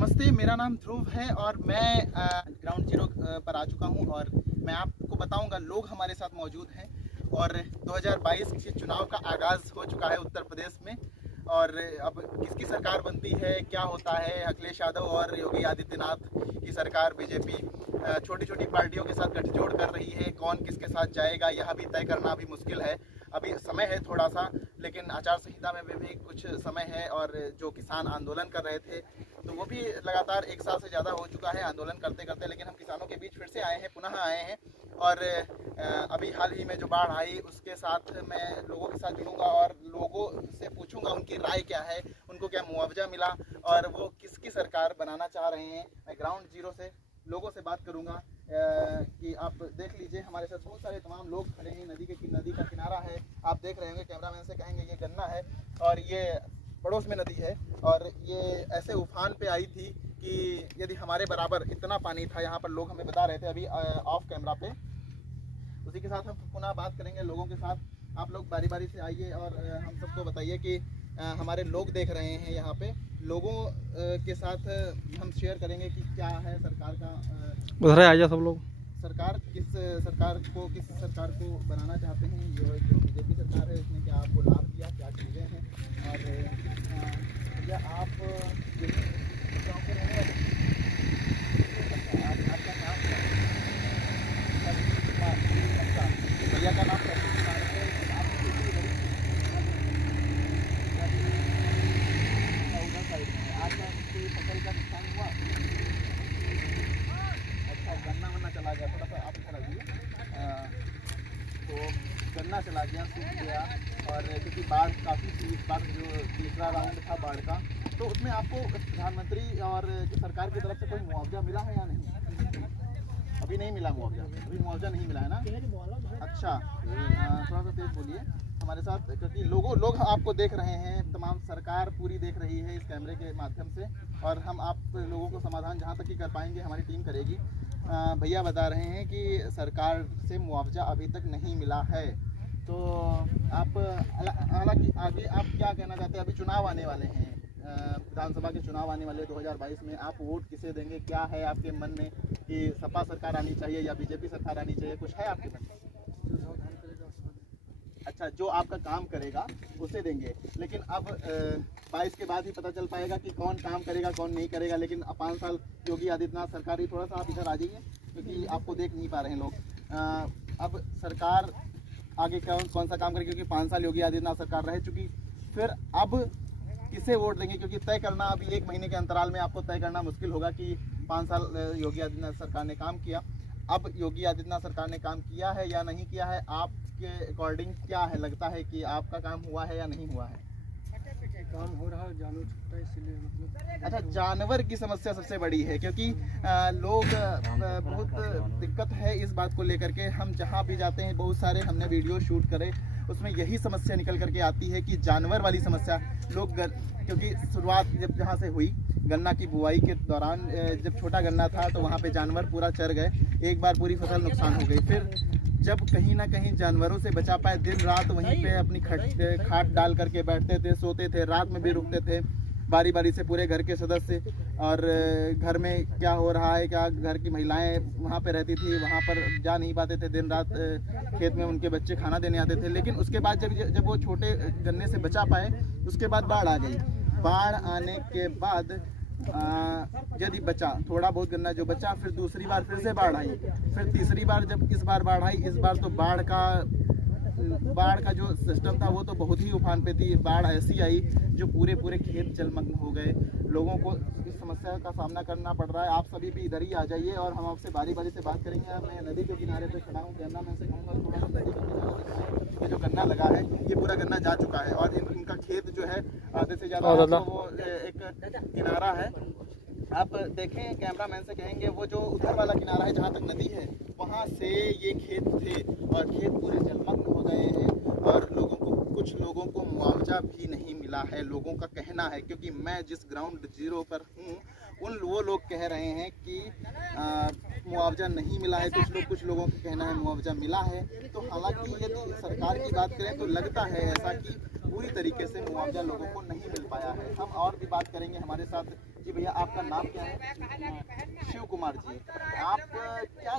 नमस्ते, मेरा नाम ध्रुव है और मैं ग्राउंड जीरो पर आ चुका हूं और मैं आपको बताऊंगा लोग हमारे साथ मौजूद हैं और 2022 के चुनाव का आगाज़ हो चुका है उत्तर प्रदेश में। और अब किसकी सरकार बनती है, क्या होता है, अखिलेश यादव और योगी आदित्यनाथ की सरकार बीजेपी छोटी छोटी पार्टियों के साथ गठजोड़ कर रही है। कौन किसके साथ जाएगा यह भी तय करना अभी मुश्किल है। अभी समय है थोड़ा सा, लेकिन आचार संहिता में भी कुछ समय है। और जो किसान आंदोलन कर रहे थे तो वो भी लगातार 1 साल से ज़्यादा हो चुका है आंदोलन करते करते, लेकिन हम किसानों के बीच फिर से आए हैं, पुनः आए हैं। और अभी हाल ही में जो बाढ़ आई उसके साथ मैं लोगों के साथ जुड़ूंगा और लोगों से पूछूंगा उनकी राय क्या है, उनको क्या मुआवजा मिला और वो किसकी सरकार बनाना चाह रहे हैं। मैं ग्राउंड जीरो से लोगों से बात करूंगा कि आप देख लीजिए हमारे साथ बहुत सारे तमाम लोग खड़े हैं। नदी का किनारा है, आप देख रहे होंगे, कैमरामैन से कहेंगे ये गन्ना है और ये पड़ोस में नदी है। और ये ऐसे उफान पे आई थी कि यदि हमारे बराबर इतना पानी था, यहाँ पर लोग हमें बता रहे थे अभी ऑफ कैमरा पे। उसी के साथ हम पुनः बात करेंगे लोगों के साथ। आप लोग बारी बारी से आइए और हम सबको बताइए कि हमारे लोग देख रहे हैं यहाँ पे, लोगों के साथ हम शेयर करेंगे कि क्या है सरकार का। उधर आ जाओ सब लोग। किस सरकार को बनाना चाहते हैं। जो बीजेपी सरकार है उसने क्या आपको लाभ दिया, क्या चीज़ें हैं। और भैया आप गाँव के रहने वाले आपका नाम क्या है? भैया का नाम उधर साइड में है। आज का कोई फसल का नुकसान हुआ? अच्छा, गन्ना वन्ना चला गया, थोड़ा सा आप इधर आइए। तो गन्ना चला गया, सूख गया। और क्योंकि बाढ़ काफ़ी थी इस बार, जो तीसरा राउंड था बाढ़ का, तो उसमें आपको प्रधानमंत्री और सरकार की तरफ से कोई मुआवजा मिला है या नहीं? अभी नहीं मिला मुआवजा, अभी मुआवजा नहीं मिला है ना। अच्छा, थोड़ा सा तेज बोलिए हमारे साथ, क्योंकि लोग आपको देख रहे हैं, तमाम सरकार पूरी देख रही है इस कैमरे के माध्यम से। और हम आप लोगों को समाधान जहाँ तक ही कर पाएंगे हमारी टीम करेगी। भैया बता रहे हैं कि सरकार से मुआवजा अभी तक नहीं मिला है। तो आप हालांकि आगे आप क्या कहना चाहते हैं? अभी चुनाव आने वाले हैं, विधानसभा के चुनाव आने वाले 2022 में, आप वोट किसे देंगे? क्या है आपके मन में कि सपा सरकार आनी चाहिए या बीजेपी सरकार आनी चाहिए? कुछ है आपके मन में? अच्छा, जो आपका काम करेगा उसे देंगे। लेकिन अब 22 के बाद ही पता चल पाएगा कि कौन काम करेगा कौन नहीं करेगा। लेकिन 5 साल योगी आदित्यनाथ सरकार ही, थोड़ा सा आप इधर आ जाइए क्योंकि आपको देख नहीं पा रहे हैं लोग। अब सरकार आगे कौन सा काम करेगी, क्योंकि 5 साल योगी आदित्यनाथ सरकार रह चुकी। फिर अब किसे वोट देंगे, क्योंकि तय करना अभी 1 महीने के अंतराल में आपको तय करना मुश्किल होगा कि 5 साल योगी आदित्यनाथ सरकार ने काम किया। अब योगी आदित्यनाथ सरकार ने काम किया है या नहीं किया है, आपके अकॉर्डिंग क्या है, लगता है कि आपका काम हुआ है या नहीं हुआ है? काम हो रहा है, जानवर छूटता है इसलिए मतलब। अच्छा, जानवर की समस्या सबसे बड़ी है, क्योंकि लोग बहुत दिक्कत है इस बात को लेकर के। हम जहाँ भी जाते हैं, बहुत सारे हमने वीडियो शूट करे, उसमें यही समस्या निकल करके आती है कि जानवर वाली समस्या। लोग क्योंकि शुरुआत जब जहाँ से हुई गन्ना की बुआई के दौरान, जब छोटा गन्ना था तो वहाँ पे जानवर पूरा चर गए, एक बार पूरी फसल नुकसान हो गई। फिर जब कहीं ना कहीं जानवरों से बचा पाए, दिन रात वहीं पे अपनी खाट डाल करके बैठते थे, सोते थे, रात में भी रुकते थे बारी बारी से पूरे घर के सदस्य। और घर में क्या हो रहा है, क्या घर की महिलाएं वहाँ पे रहती थी, वहाँ पर जा नहीं पाते थे, दिन रात खेत में उनके बच्चे खाना देने आते थे। लेकिन उसके बाद जब वो छोटे गन्ने से बचा पाए, उसके बाद बाढ़ आ गई। बाढ़ आने के बाद यदि बचा थोड़ा बहुत गन्ना जो बचा, फिर दूसरी बार फिर से बाढ़ आई, फिर तीसरी बार जब इस बार बाढ़ आई, इस बार तो बाढ़ का जो सिस्टम था वो तो बहुत ही उफान पे थी। बाढ़ ऐसी आई जो पूरे खेत जलमग्न हो गए। लोगों को इस समस्या का सामना करना पड़ रहा है। आप सभी भी इधर ही आ जाइए और हम आपसे बारी बारी से बात करेंगे। मैं नदी के किनारे पे खड़ा हूँ, कैमरा मैन से कहूँगा थोड़ा सा नदी के किनारे। ये जो गन्ना लगा है ये पूरा गन्ना जा चुका है और इनका खेत जो है आधे से ज़्यादा वो एक किनारा है। आप देखें, कैमरामैन से कहेंगे वो जो उधर वाला किनारा है जहाँ तक नदी है, वहाँ से ये खेत थे और खेत पूरे जलमग्न हो गए हैं। और कुछ लोगों को मुआवजा भी नहीं मिला है, लोगों का कहना है। क्योंकि मैं जिस ग्राउंड जीरो पर हूँ, वो लोग कह रहे हैं कि मुआवजा नहीं मिला है। कुछ लोगों का कहना है मुआवजा मिला है। तो हालांकि यदि सरकार की बात करें तो लगता है ऐसा कि पूरी तरीके से मुआवजा लोगों को नहीं मिल पाया है। हम और भी बात करेंगे, हमारे साथ जी भैया, आपका नाम क्या है? शिव कुमार जी। आप क्या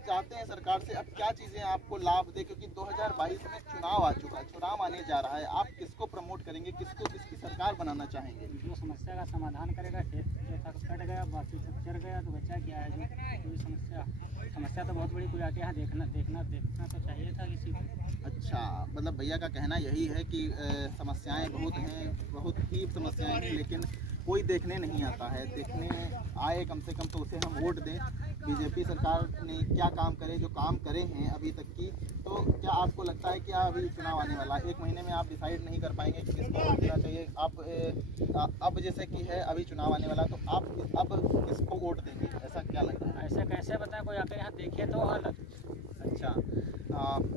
चाहते हैं सरकार से? अब क्या चीज़ें आपको लाभ दे, क्योंकि 2022 में चुनाव आ चुका है, चुनाव आने जा रहा है, आप किसको प्रमोट करेंगे, किसकी सरकार बनाना चाहेंगे? जो समस्या का समाधान करेगा, खेत था कट गया, बाकी सब चर गया तो बचा क्या है? जो कोई समस्या तो बहुत बड़ी कोई आके यहाँ देखना तो चाहिए था किसी को। अच्छा, मतलब भैया का कहना यही है कि समस्याएं बहुत हैं, बहुत ही समस्याएं हैं, लेकिन कोई देखने नहीं आता है। देखने आए कम से कम तो उसे हम वोट दें। बीजेपी सरकार ने क्या काम करे, जो काम करे हैं अभी तक की, तो क्या आपको लगता है कि अभी चुनाव आने वाला है, 1 महीने में आप डिसाइड नहीं कर पाएंगे कि किसको वोट देना चाहिए? आप अब जैसे कि है अभी चुनाव आने वाला, तो आप अब किसको वोट देंगे, ऐसा क्या लग रहा है? ऐसे कैसे बताएं, कोई आके यहाँ देखे तो अलग। अच्छा,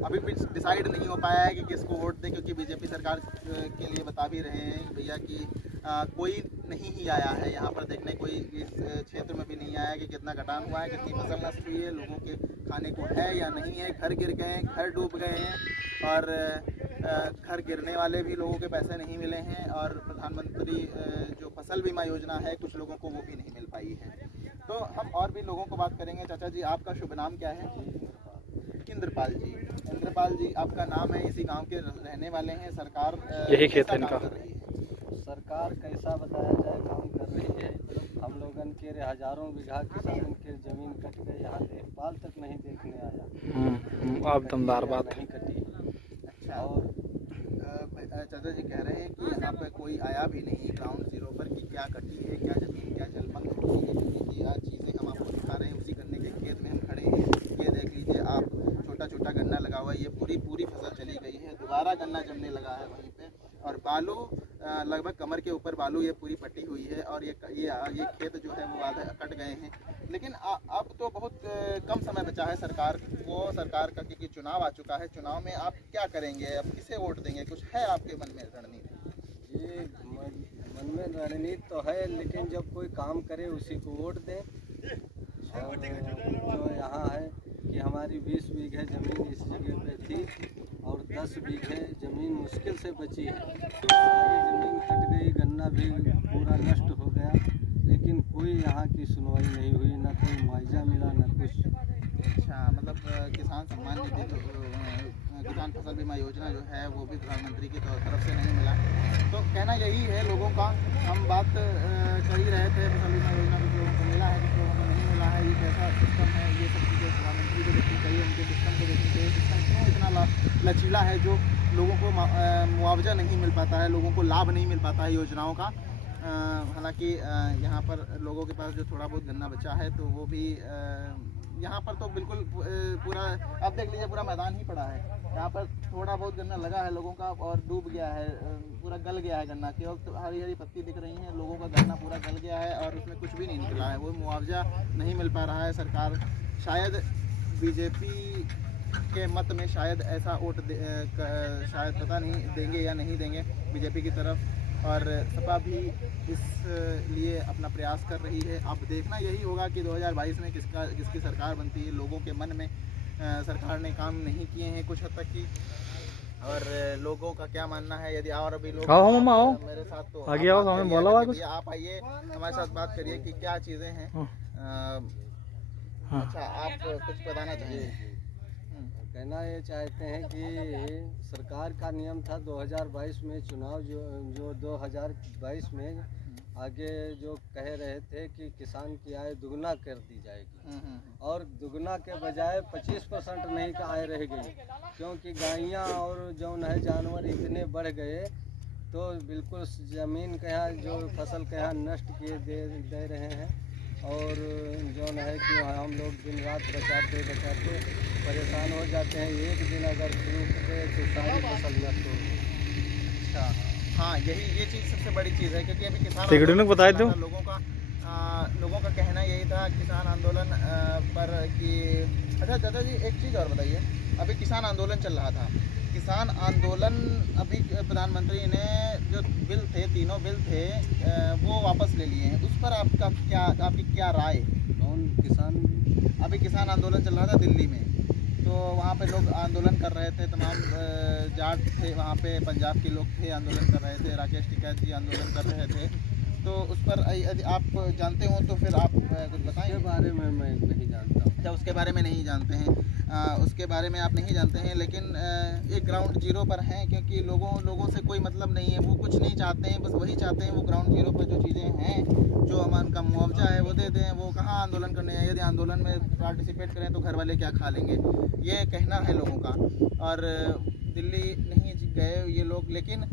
अभी भी डिसाइड नहीं हो पाया है कि किसको वोट दें, क्योंकि बीजेपी सरकार के लिए बता भी रहे हैं भैया कि कोई नहीं ही आया है यहाँ पर देखने, कोई इस क्षेत्र में भी नहीं आया कि कितना घटान हुआ है, कितनी फसल नष्ट हुई है, लोगों के खाने को है या नहीं है, घर गिर गए हैं, घर डूब गए हैं, और घर गिरने वाले भी लोगों के पैसे नहीं मिले हैं, और प्रधानमंत्री जो फसल बीमा योजना है कुछ लोगों को वो भी नहीं मिल पाई है। तो हम और भी लोगों को बात करेंगे। चाचा जी, आपका शुभ नाम क्या है? इंद्रपाल जी। इंद्रपाल जी, आपका नाम है, इसी गांव के रहने वाले हैं। सरकार यही खेत है इनका। सरकार कैसा बताया जाए काम कर रही है। हम लोगन के हजारों बीघा किसान के जमीन कट गए, यहाँ देखभाल तक नहीं देखने आया। आप दमदार बात नहीं कटी। अच्छा, और चाचा जी कह रहे हैं कि यहाँ पे कोई आया भी नहीं ग्राउंड जीरो पर कि क्या कटी है, क्या जमीन, क्या जलमग्न हो गई है, क्योंकि ये चीज़ें हम आपको दिखा रहे हैं। उसी गन्ने के खेत में हम खड़े हैं, ये देख लीजिए आप, छोटा छोटा गन्ना लगा हुआ है, ये पूरी फसल चली गई है, दोबारा गन्ना जमने लगा है वहीं पे, और बालू लगभग कमर के ऊपर बालू ये पूरी पट्टी हुई है, और ये खेत जो है वो आधे कट गए हैं। लेकिन अब तो बहुत कम समय बचा है सरकार का, क्योंकि चुनाव आ चुका है। चुनाव में आप क्या करेंगे, अब किसे वोट देंगे, कुछ है आपके मन में रणनीति? ये मन में रणनीति तो है, लेकिन जब कोई काम करे उसी को वोट दें। और जो यहाँ है कि हमारी 20 बीघे ज़मीन इस जगह पे थी, और 10 बीघे ज़मीन मुश्किल से बची है। सारी ज़मीन कट गई, गन्ना भी पूरा नष्ट हो गया, लेकिन कोई यहाँ की सुनवाई नहीं हुई, ना कोई मुआवजा मिला, ना कुछ। अच्छा, मतलब किसान सम्मान निधि, किसान फसल बीमा योजना जो है वो भी प्रधानमंत्री की तरफ से नहीं मिला। तो कहना यही है लोगों का। हम बात कर ही रहे थे, फसल बीमा योजना कुछ लोगों को मिला है, कुछ लोगों को नहीं मिला है, ये कैसा सिस्टम है, ये सब चीज़ें प्रधानमंत्री को देखनी चाहिए, उनके सिस्टम को देखनी चाहिए। सिस्टम क्यों इतना लचीला है जो लोगों को मुआवजा नहीं मिल पाता है, लोगों को लाभ नहीं मिल पाता है योजनाओं का। हालांकि यहाँ पर लोगों के पास जो थोड़ा बहुत गन्ना बचा है, तो वो भी यहाँ पर तो बिल्कुल पूरा, अब देख लीजिए पूरा मैदान ही पड़ा है। यहाँ पर थोड़ा बहुत गन्ना लगा है लोगों का, और डूब गया है, पूरा गल गया है गन्ना। केवल तो हरी हरी पत्ती दिख रही हैं, लोगों का गन्ना पूरा गल गया है, और उसमें कुछ भी नहीं निकला है, वो मुआवजा नहीं मिल पा रहा है। सरकार शायद बीजेपी के मत में शायद ऐसा वोट शायद पता नहीं देंगे या नहीं देंगे बीजेपी की तरफ, और सपा भी इस लिए अपना प्रयास कर रही है। अब देखना यही होगा कि 2022 में किसकी सरकार बनती है। लोगों के मन में सरकार ने काम नहीं किए हैं कुछ हद तक की, और लोगों का क्या मानना है। यदि और अभी लोग आओ मामा आओ, मेरे साथ, तो आगे आओ, हमें बोला हुआ कुछ, आप आइए हमारे साथ बात करिए कि क्या चीज़ें हैं। अच्छा, आप कुछ बताना चाहिए? कहना ये चाहते हैं कि सरकार का नियम था 2022 में चुनाव, जो 2022 में आगे जो कह रहे थे कि किसान की आय दुगना कर दी जाएगी, और दुगना के बजाय 25% नहीं का आय रह गई, क्योंकि गायें और जौन है जानवर इतने बढ़ गए, तो बिल्कुल ज़मीन के यहाँ जो फसल के यहाँ नष्ट किए दे रहे हैं। और जौन है कि हम लोग दिन रात बचाते परेशान हो जाते हैं। एक दिन अगर सूख गए तो सारी फसल नष्ट हो गई। अच्छा, हाँ, ये चीज़ सबसे बड़ी चीज़ है, क्योंकि अभी किसान बताए दो लोगों का कहना यही था किसान आंदोलन पर कि अच्छा दादा जी एक चीज़ और बताइए, अभी किसान आंदोलन चल रहा था, किसान आंदोलन अभी प्रधानमंत्री ने जो बिल थे, तीनों बिल थे, वो वापस ले लिए हैं, उस पर आपकी क्या राय? कौन किसान? अभी किसान आंदोलन चल रहा था दिल्ली में, तो वहाँ पे लोग आंदोलन कर रहे थे, तमाम जाट थे वहाँ पे, पंजाब के लोग थे, आंदोलन कर रहे थे, राकेश टिकैत जी आंदोलन कर रहे थे, तो उस पर यदि आप जानते हो तो फिर आप कुछ बताएं। इसके बारे में मैं नहीं जानता हूँ। अच्छा, उसके बारे में नहीं जानते हैं। उसके बारे में आप नहीं जानते हैं, लेकिन एक ग्राउंड जीरो पर हैं, क्योंकि लोगों से कोई मतलब नहीं है। वो कुछ नहीं चाहते हैं, बस वही चाहते हैं वो ग्राउंड जीरो पर जो चीज़ें हैं, जो हमारा उनका मुआवजा है वो दे दें। वो कहाँ आंदोलन करने हैं? यदि आंदोलन में पार्टिसिपेट करें तो घर वाले क्या खा लेंगे, ये कहना है लोगों का। और दिल्ली नहीं गए ये लोग, लेकिन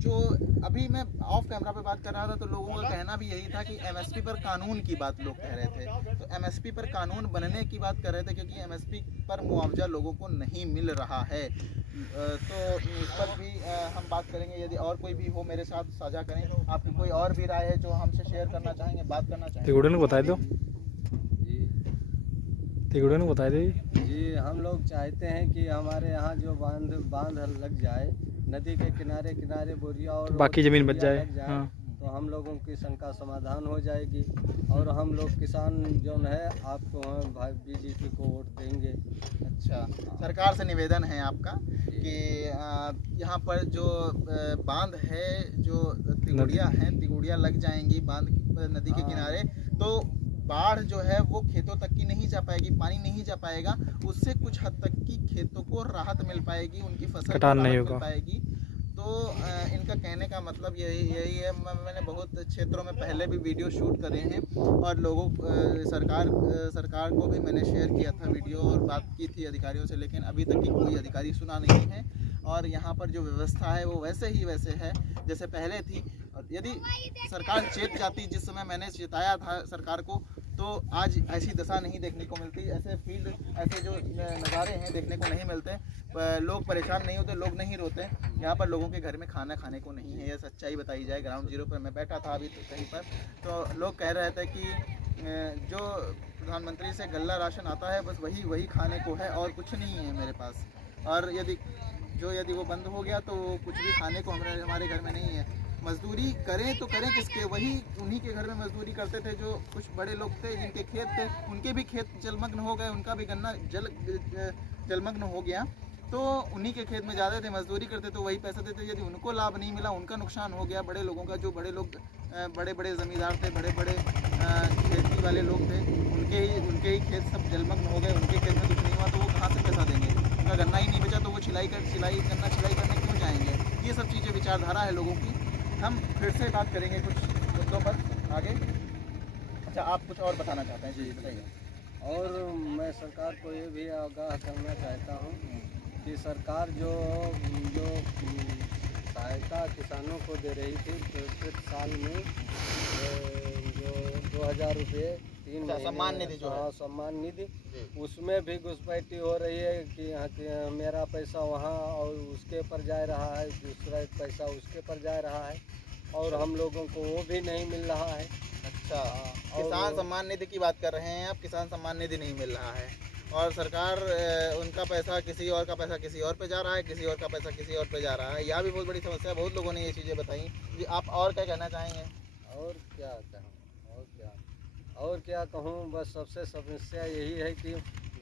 जो अभी मैं ऑफ कैमरा पे बात कर रहा था तो लोगों का कहना भी यही था कि एमएसपी पर कानून की बात लोग कह रहे थे। तो एमएसपी पर कानून बनने की बात कर रहे थे, क्योंकि एमएसपी पर मुआवजा लोगों को नहीं मिल रहा है। तो इस पर भी हम बात करेंगे। यदि और कोई भी हो मेरे साथ साझा करें, आपकी कोई और भी राय है जो हमसे शेयर करना चाहेंगे, बात करना चाहेंगे। तिगुड़े ने बताया दो, जी तिगुड़े ने बताया दो। जी, हम लोग चाहते हैं कि हमारे यहाँ जो बांध लग जाए, नदी के किनारे किनारे बोरिया और तो बाकी ज़मीन बच जाए। लग जाए, हाँ, तो हम लोगों की शंका समाधान हो जाएगी। और हम लोग किसान जो है आपको भाई बीजेपी को वोट देंगे। अच्छा, सरकार से निवेदन है आपका कि यहाँ पर जो बांध है, जो तिगुड़िया लग जाएंगी बांध नदी के किनारे, तो बाढ़ जो है वो खेतों तक की नहीं जा पाएगी, पानी नहीं जा पाएगा। उससे कुछ हद तक की खेतों को राहत मिल पाएगी, उनकी फसल को कटान नहीं राहत होगा। मिल पाएगी। तो इनका कहने का मतलब यही है। मैंने बहुत क्षेत्रों में पहले भी वीडियो शूट करे हैं और लोगों सरकार को भी मैंने शेयर किया था वीडियो और बात की थी अधिकारियों से, लेकिन अभी तक की कोई अधिकारी सुना नहीं है। और यहाँ पर जो व्यवस्था है वो वैसे है जैसे पहले थी। और यदि सरकार चेत जाती, जिस समय मैंने चेताया था सरकार को, तो आज ऐसी दशा नहीं देखने को मिलती। ऐसे फील्ड, ऐसे जो नज़ारे हैं देखने को नहीं मिलते। लोग परेशान नहीं होते, लोग नहीं रोते। यहाँ पर लोगों के घर में खाना खाने को नहीं है, यह सच्चाई बताई जाए। ग्राउंड जीरो पर मैं बैठा था अभी तो कहीं पर, तो लोग कह रहे थे कि जो प्रधानमंत्री से गल्ला राशन आता है बस वही खाने को है और कुछ नहीं है मेरे पास। और यदि वो बंद हो गया तो कुछ भी खाने को हमारे घर में नहीं है। मजदूरी करें तो करें किसके? वही उन्हीं के घर में मजदूरी करते थे जो कुछ बड़े लोग थे, जिनके खेत थे, उनके भी खेत जलमग्न हो गए, उनका भी गन्ना जलमग्न हो गया। तो उन्हीं के खेत में जाते थे, मजदूरी करते तो वही पैसा देते। यदि उनको लाभ नहीं मिला, उनका नुकसान हो गया। बड़े लोगों का, जो बड़े लोग बड़े ज़मींदार थे, बड़े खेती वाले लोग थे, उनके ही खेत सब जलमग्न हो गए, उनके खेत में कुछ नहीं हुआ तो वो कहाँ से पैसा देंगे? उनका गन्ना ही नहीं बचा तो वो छिलाई करने क्यों जाएंगे? ये सब चीज़ें विचारधारा है लोगों की। हम फिर से बात करेंगे कुछ मुद्दों पर आगे। अच्छा, आप कुछ और बताना चाहते हैं? जी बताइए। और मैं सरकार को ये भी आगाह करना चाहता हूँ कि सरकार जो सहायता किसानों को दे रही थी प्रत्येक साल में, जो 2000 रुपये 3 महीने सम्मान निधि जो है, सम्मान निधि, उसमें भी घुसपैठी हो रही है कि मेरा पैसा वहाँ और उसके पर जा रहा है, दूसरा एक पैसा उसके पर जा रहा है, और हम लोगों को वो भी नहीं मिल रहा है। अच्छा, किसान सम्मान निधि की बात कर रहे हैं आप? किसान सम्मान निधि नहीं मिल रहा है और सरकार उनका पैसा किसी और का पैसा किसी और पे जा रहा है, किसी और का पैसा किसी और पे जा रहा है। यह भी बहुत बड़ी समस्या है। बहुत लोगों ने ये चीज़ें बताई। जी, आप और क्या कहना चाहेंगे? और क्या कहूँ, बस सबसे समस्या यही है कि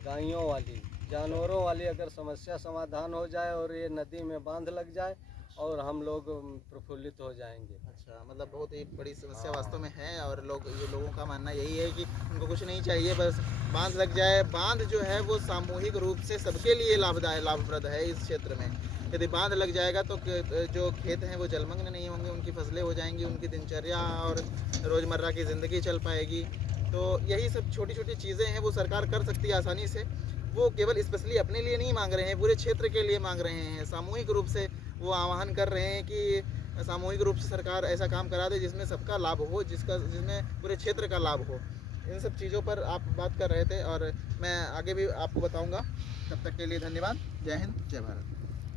गायों वाली, जानवरों वाली अगर समस्या समाधान हो जाए और ये नदी में बांध लग जाए और हम लोग प्रफुल्लित हो जाएंगे। अच्छा, मतलब बहुत ही बड़ी समस्या वास्तव में है। और लोगों का मानना यही है कि उनको कुछ नहीं चाहिए, बस बांध लग जाए। बांध जो है वो सामूहिक रूप से सबके लिए लाभप्रद है इस क्षेत्र में। यदि बांध लग जाएगा तो जो खेत हैं वो जलमग्न नहीं होंगे, उनकी फसलें हो जाएंगी, उनकी दिनचर्या और रोज़मर्रा की ज़िंदगी चल पाएगी। तो यही सब छोटी छोटी चीज़ें हैं वो सरकार कर सकती है आसानी से। वो केवल स्पेशली अपने लिए नहीं मांग रहे हैं, पूरे क्षेत्र के लिए मांग रहे हैं। सामूहिक रूप से वो आह्वान कर रहे हैं कि सामूहिक रूप से सरकार ऐसा काम करा दे जिसमें सबका लाभ हो, जिसमें पूरे क्षेत्र का लाभ हो। इन सब चीज़ों पर आप बात कर रहे थे और मैं आगे भी आपको बताऊंगा। तब तक के लिए धन्यवाद। जय हिंद, जय भारत।